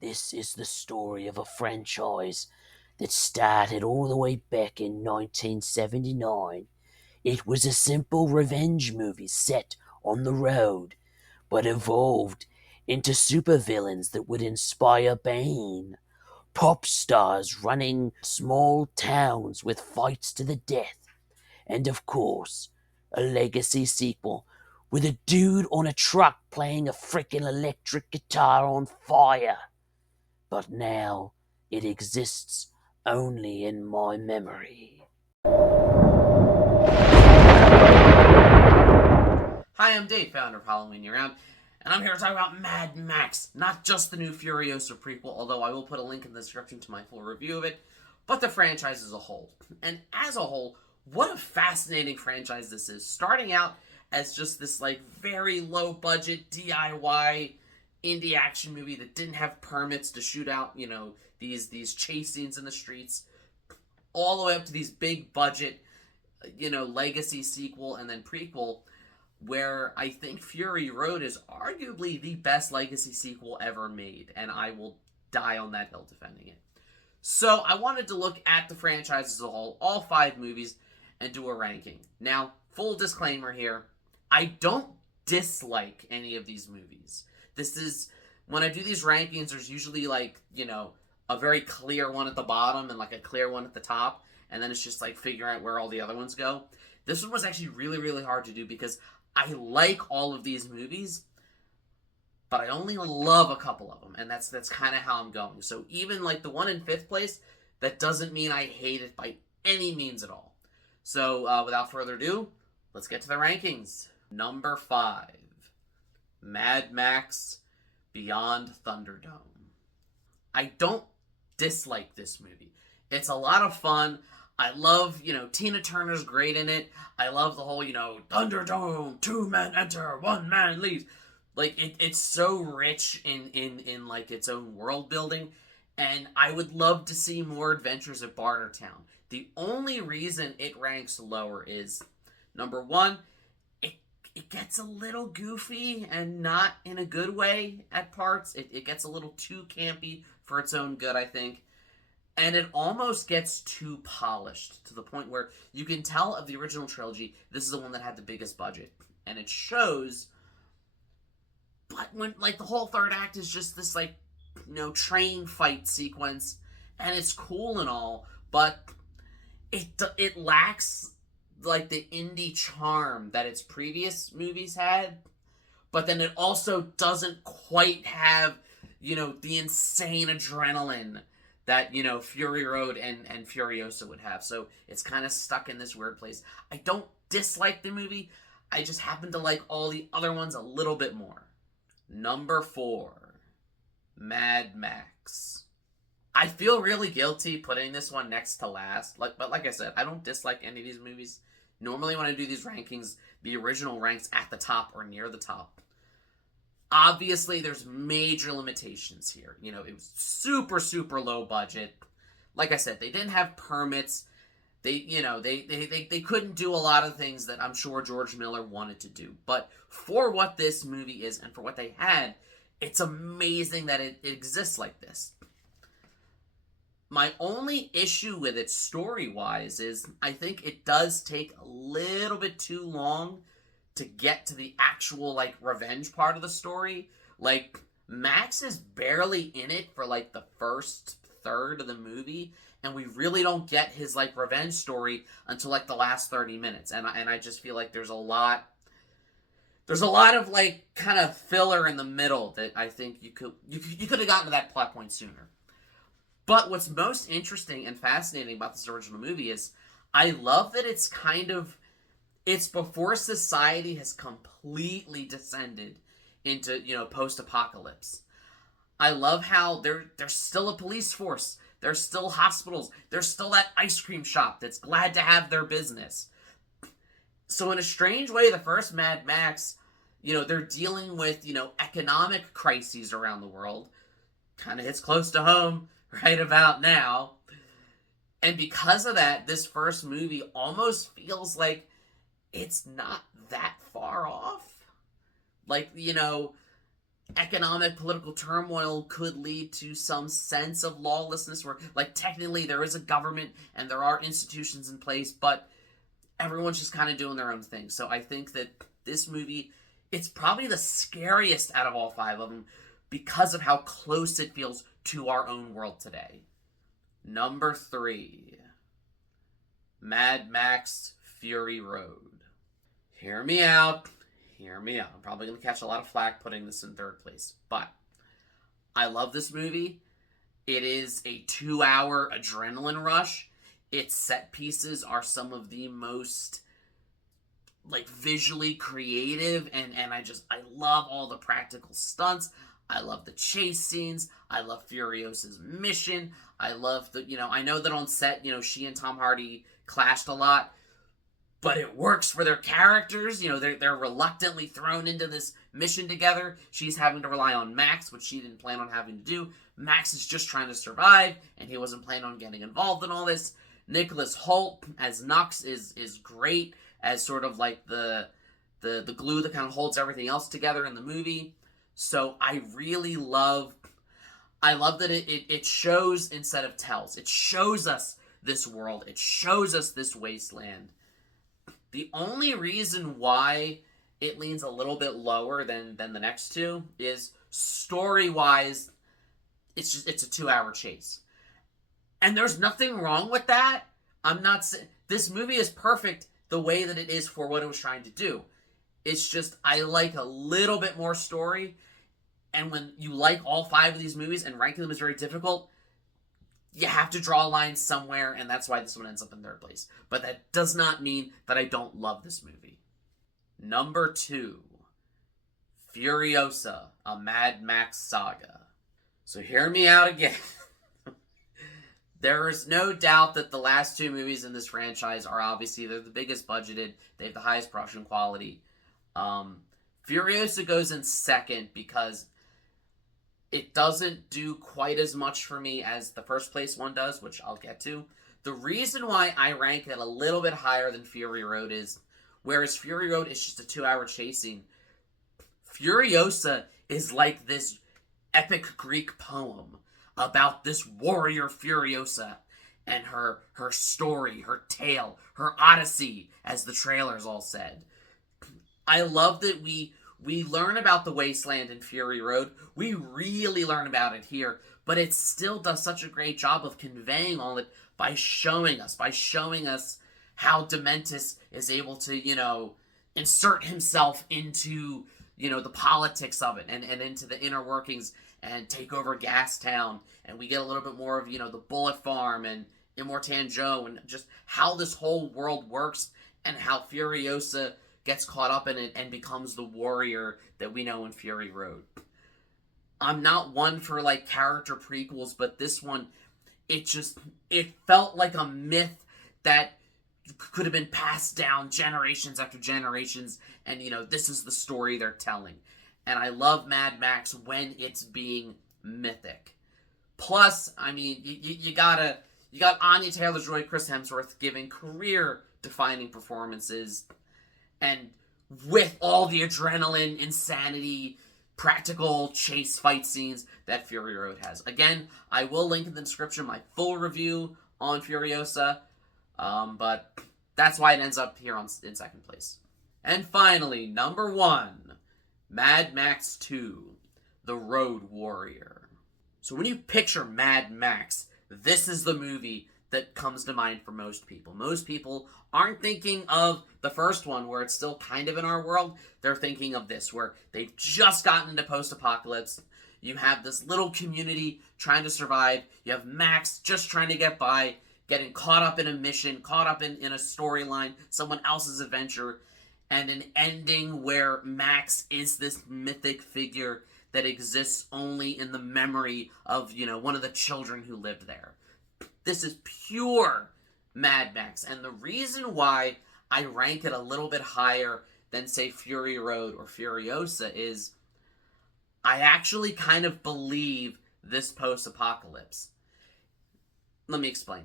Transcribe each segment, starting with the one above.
This is the story of a franchise that started all the way back in 1979. It was a simple revenge movie set on the road, but evolved into supervillains that would inspire Bane. Pop stars running small towns with fights to the death, and of course, a legacy sequel with a dude on a truck playing a frickin' electric guitar on fire. But now it exists only in my memory. Hi, I'm Dave, founder of Halloween Year Round, and I'm here to talk about Mad Max. Not just the new Furiosa prequel, although I will put a link in the description to my full review of it, but the franchise as a whole. And as a whole, what a fascinating franchise this is. Starting out as just this very low budget DIY indie action movie that didn't have permits to shoot out, these chase scenes in the streets, all the way up to these big budget, legacy sequel and then prequel, where I think Fury Road is arguably the best legacy sequel ever made, and I will die on that hill defending it. So I wanted to look at the franchise as a whole, all 5 movies, and do a ranking. Now, full disclaimer here, I don't dislike any of these movies. This is, when I do these rankings, there's usually a very clear one at the bottom and a clear one at the top, and then it's just figuring out where all the other ones go. This one was actually really, really hard to do because I like all of these movies, but I only love a couple of them, and that's kind of how I'm going. So even the one in 5th place, that doesn't mean I hate it by any means at all. So without further ado, let's get to the rankings. Number 5, Mad Max Beyond Thunderdome. I don't dislike this movie. It's a lot of fun. I love, Tina Turner's great in it. I love the whole, Thunderdome, 2 men enter, 1 man leaves. It's so rich in its own world building, and I would love to see more adventures at Bartertown. The only reason it ranks lower is, number 1, it gets a little goofy and not in a good way at parts. It gets a little too campy for its own good, I think. And it almost gets too polished to the point where you can tell of the original trilogy, this is the one that had the biggest budget. And it shows. But when, the whole third act is just this, train fight sequence. And it's cool and all, but it lacks, the indie charm that its previous movies had. But then it also doesn't quite have, the insane adrenaline that, Fury Road and Furiosa would have. So it's kind of stuck in this weird place. I don't dislike the movie. I just happen to like all the other ones a little bit more. Number 4, Mad Max. I feel really guilty putting this one next to last. But like I said, I don't dislike any of these movies. Normally when I do these rankings, the original ranks at the top or near the top. Obviously, there's major limitations here. It was super, super low budget. Like I said, they didn't have permits. They couldn't do a lot of things that I'm sure George Miller wanted to do. But for what this movie is and for what they had, it's amazing that it exists like this. My only issue with it story-wise is I think it does take a little bit too long to get to the actual revenge part of the story. Max is barely in it for the first third of the movie, and we really don't get his revenge story until the last 30 minutes. And I just feel like there's a lot of kind of filler in the middle that I think you could have gotten to that plot point sooner. But what's most interesting and fascinating about this original movie is I love that it's before society has completely descended into, post-apocalypse. I love how there's still a police force. There's still hospitals. There's still that ice cream shop that's glad to have their business. So in a strange way, the first Mad Max, they're dealing with, economic crises around the world. Kind of hits close to home right about now. And because of that, this first movie almost feels like it's not that far off. economic political turmoil could lead to some sense of lawlessness where, like, technically there is a government and there are institutions in place, but everyone's just kind of doing their own thing. So I think that this movie, it's probably the scariest out of all five of them because of how close it feels to our own world today. Number 3, Mad Max Fury Road. Hear me out. Hear me out. I'm probably going to catch a lot of flack putting this in third place, but I love this movie. It is a 2-hour adrenaline rush. Its set pieces are some of the most, like, visually creative, and I love all the practical stunts. I love the chase scenes. I love Furiosa's mission. I love I know that on set, she and Tom Hardy clashed a lot, but it works for their characters. They're reluctantly thrown into this mission together. She's having to rely on Max, which she didn't plan on having to do. Max is just trying to survive, and he wasn't planning on getting involved in all this. Nicholas Hoult as Nux is great as sort of like the glue that kind of holds everything else together in the movie. So I love that it shows instead of tells. It shows us this world. It shows us this wasteland. The only reason why it leans a little bit lower than the next two is story-wise, it's a 2-hour chase. And there's nothing wrong with that. I'm not saying this movie is perfect the way that it is for what it was trying to do. It's just I like a little bit more story. And when you like all 5 of these movies and ranking them is very difficult, you have to draw a line somewhere, and that's why this one ends up in third place. But that does not mean that I don't love this movie. Number 2, Furiosa, a Mad Max saga. So hear me out again. There is no doubt that the last 2 movies in this franchise are obviously, they're the biggest budgeted, they have the highest production quality. Furiosa goes in second because it doesn't do quite as much for me as the first place one does, which I'll get to. The reason why I rank it a little bit higher than Fury Road is, whereas Fury Road is just a 2-hour chasing, Furiosa is like this epic Greek poem about this warrior Furiosa and her story, her tale, her odyssey, as the trailers all said. I love that we learn about the wasteland in Fury Road. We really learn about it here, but it still does such a great job of conveying all it by showing us how Dementis is able to, insert himself into, the politics of it and into the inner workings and take over Gastown. And we get a little bit more of, the Bullet Farm and Immortan Joe and just how this whole world works and how Furiosa gets caught up in it and becomes the warrior that we know in Fury Road. I'm not one for like character prequels, but this one, it felt like a myth that could have been passed down generations after generations, and this is the story they're telling. And I love Mad Max when it's being mythic. Plus, I mean, you got Anya Taylor-Joy, Chris Hemsworth giving career-defining performances, and with all the adrenaline, insanity, practical chase fight scenes that Fury Road has. Again, I will link in the description my full review on Furiosa, but that's why it ends up here in second place. And finally, number 1, Mad Max 2, The Road Warrior. So when you picture Mad Max, this is the movie that comes to mind for most people. Most people aren't thinking of the first one, where it's still kind of in our world. They're thinking of this, where they've just gotten into post-apocalypse. You have this little community trying to survive. You have Max just trying to get by, getting caught up in a mission, caught up in a storyline, someone else's adventure, and an ending where Max is this mythic figure that exists only in the memory of, one of the children who lived there. This is pure Mad Max, and the reason why I rank it a little bit higher than, say, Fury Road or Furiosa is I actually kind of believe this post-apocalypse. Let me explain.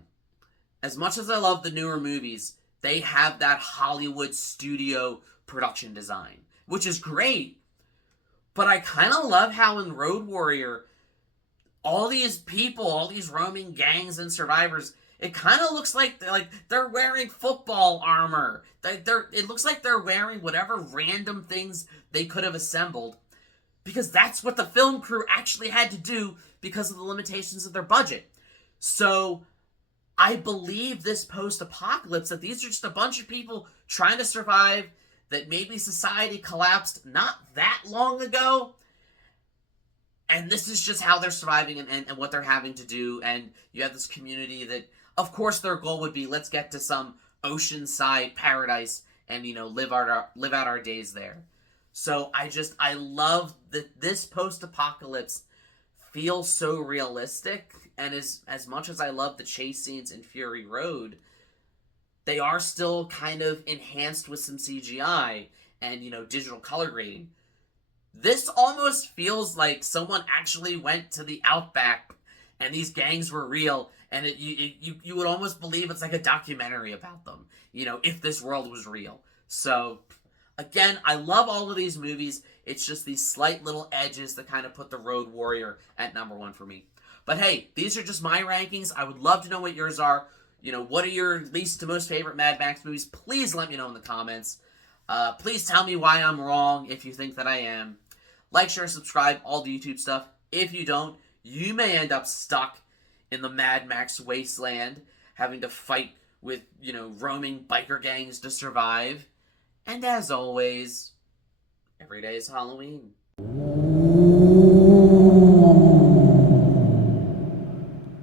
As much as I love the newer movies, they have that Hollywood studio production design, which is great, But I kind of love how in Road Warrior, all these people, all these roaming gangs and survivors, it kind of looks like they're wearing football armor. It looks like they're wearing whatever random things they could have assembled, because that's what the film crew actually had to do because of the limitations of their budget. So I believe this post-apocalypse, that these are just a bunch of people trying to survive, that maybe society collapsed not that long ago, and this is just how they're surviving, and what they're having to do. And you have this community that, of course, their goal would be, let's get to some oceanside paradise and, live out our days there. So I love that this post-apocalypse feels so realistic. And as much as I love the chase scenes in Fury Road, they are still kind of enhanced with some CGI and, digital color grading. This almost feels like someone actually went to the Outback and these gangs were real, and you would almost believe it's like a documentary about them, if this world was real. So, again, I love all of these movies. It's just these slight little edges that kind of put the Road Warrior at number one for me. But hey, these are just my rankings. I would love to know what yours are. What are your least to most favorite Mad Max movies? Please let me know in the comments. Please tell me why I'm wrong if you think that I am. Like, share, subscribe, all the YouTube stuff. If you don't, you may end up stuck in the Mad Max wasteland, having to fight with, roaming biker gangs to survive. And as always, every day is Halloween.